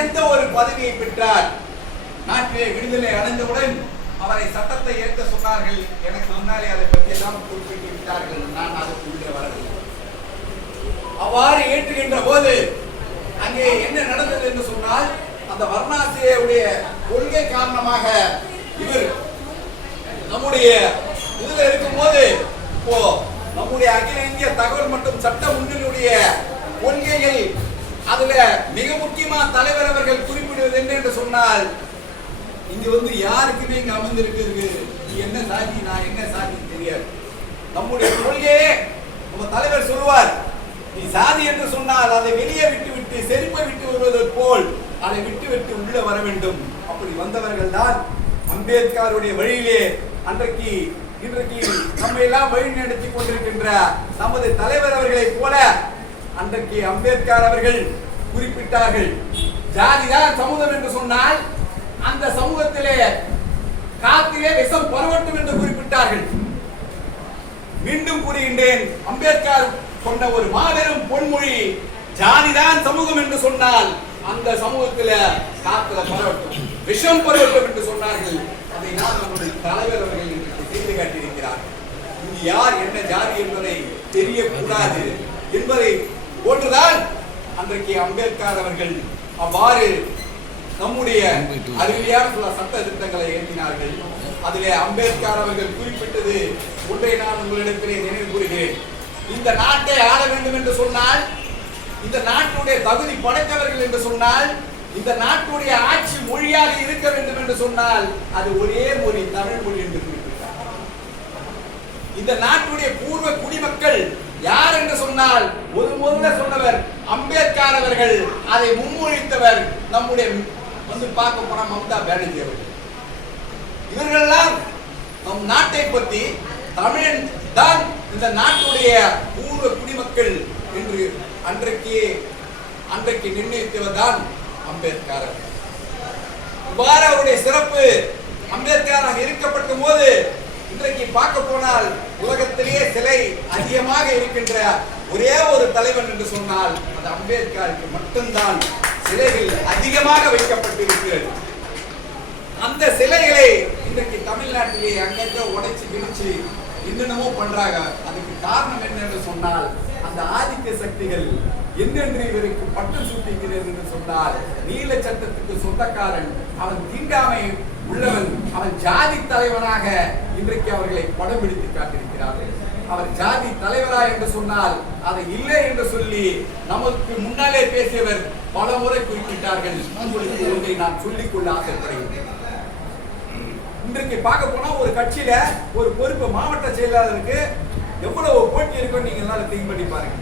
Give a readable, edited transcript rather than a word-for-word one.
எந்த ஒரு பதவியை பெற்றார். நாட்டிலே விடுதலை அடைந்தவுடன் அவரை சட்டத்தை ஏற்க சொன்னார்கள். எனக்கு முன்னாலே அதை பற்றி எல்லாம் குறிப்பிட்டு விட்டார்கள். நான் அதற்குள்ளே வரவில்லை. அவ்வாறு ஏற்றுகின்ற போது அங்கே என்ன நடந்தது என்று சொன்னால், அந்த வர்ணாசிரியருடைய கொள்கை காரணமாக இவர் நம்முடைய இதுல இருக்கும் போது இப்போ நம்முடைய அகில இந்திய தகவல் மற்றும் சட்ட முன்னணியுடைய கொள்கைகள் அதுல மிக முக்கியமா தலைவர் அவர்கள் குறிப்பிடுவது என்ன என்று சொன்னால், இங்க யாருக்குமே இங்க அமர்ந்திருக்கு நீ என்ன சாதி நான் என்ன சாதி தெரியாது. நம்முடைய கொள்கையே நம்ம தலைவர் சொல்லுவார், நீ சாதி என்று சொன்னால் அதை வெளியே விட்டு செருப்பை விட்டு வருவது போல் அதை விட்டு உள்ள வர வேண்டும். அப்படி வந்தவர்கள் தான் அம்பேத்கருடைய வழியிலே இன்றைக்கு நம்ம எல்லாம் வழி நடத்தி கொண்டிருக்கின்ற நமது தலைவர் அவர்களை போல அன்றைக்கு அம்பேத்கர் அவர்கள் குறிப்பிட்டார்கள். ஜாதிதான் சமூகம் என்று சொன்னால் அந்த சமூகத்திலே காத்திலே விஷம் பரவட்டும் என்று குறிப்பிட்டார்கள். மீண்டும் கூறுகின்றேன், அம்பேத்கர் சொன்ன ஒரு மாபெரும் பொன்மொழி, ஜாதிதான் சமூகம் என்று சொன்னால் அந்த சமூகத்தில காத்துல பரவட்டும் விஷம் பரவட்டும் என்று சொன்னார்கள். அதை நான் நம்முடைய தலைவர் அவர்கள் செய்து காட்டியிருக்கிறார். இங்கு யார் என்ன ஜாதி என்பதை தெரியக்கூடாது என்பதை போன்றுதான் அன்றைக்கு அம்பேத்கர் அவர்கள் அவ்வாறு நம்முடைய அறிவியான சில சட்ட திட்டங்களை ஏற்றினார்கள். அதிலே அம்பேத்கர் அவர்கள் குறிப்பிட்டது ஒன்றை நான் உங்களிடத்திலே நினைவு கூறுகிறேன். இந்த நாட்டை ஆள வேண்டும் என்று சொன்னால், இந்த நாட்டுடைய தகுதி படைத்தவர்கள் என்று சொன்னால், இந்த நாட்டுடைய ஆட்சி மொழியாக இருக்க வேண்டும் என்று சொன்னால் அது ஒரே மொழி, தமிழ் மொழி என்று குறிப்பிட்டார். இந்த நாட்டுடைய பூர்வ குடிமக்கள் யார் என்று சொன்னால் முதல்ல சொன்னவர் அம்பேத்கர் அவர்கள். அதை முன்மொழித்தவர் நம்முடைய பார்க்க போன மம்தா பானர்ஜி அவர்கள். இவர்களெல்லாம் நம் நாட்டை பற்றி தமிழன் தான் இந்த நாட்டுடைய பூர்வ குடிமக்கள் என்று அன்றைக்கு நிர்ணயித்தவர் தான் அம்பேத்கர். இவ்வாறு அவருடைய சிறப்பு அம்பேத்கர் இருக்கப்பட்ட போது இன்றைக்கு பார்க்க போனால் உலகத்திலேயே சிலை அதிகமாக இருக்கின்ற ஒரே ஒரு தலைவன் என்று சொன்னால் அது அம்பேத்கருக்கு மட்டும்தான் சிலைகள் அதிகமாக வைக்கப்பட்டிருக்கிறது. அந்த சிலைகளை இன்றைக்கு தமிழ்நாட்டிலே அங்கங்க உடைச்சு பிரிச்சு என்னென்னமோ பண்றாங்க. அதுக்கு காரணம் என்னன்னு சொன்னால், அந்த ஆதிக்க சக்திகள் என்னென்று இவருக்கு பட்டு சூட்டுகிறது என்று சொன்னால், நீல சட்டத்துக்கு சொந்தக்காரன், அவன் தீண்டாமை உள்ளவன், அவன் ஜாதி தலைவனாக இன்றைக்கு அவர்களை படம் பிடித்து காட்டியிருக்கிறார்கள். அவர் ஜாதி தலைவரா என்று சொன்னால் அதை இல்லை என்று சொல்லி நமக்கு முன்னாலே பேசியவர் பல முறை குறிப்பிட்டார்கள். உங்களுக்கு ஒன்றை நான் சொல்லிக்கொள்ள ஆசைப்படுகிறேன். இன்றைக்கு பார்க்க போனா ஒரு கட்சியில ஒரு பொறுப்பு மாவட்ட செயலாளருக்கு எவ்வளவு போட்டி இருக்கும் நீங்க எல்லாரும் திங்க் பண்ணி பாருங்க.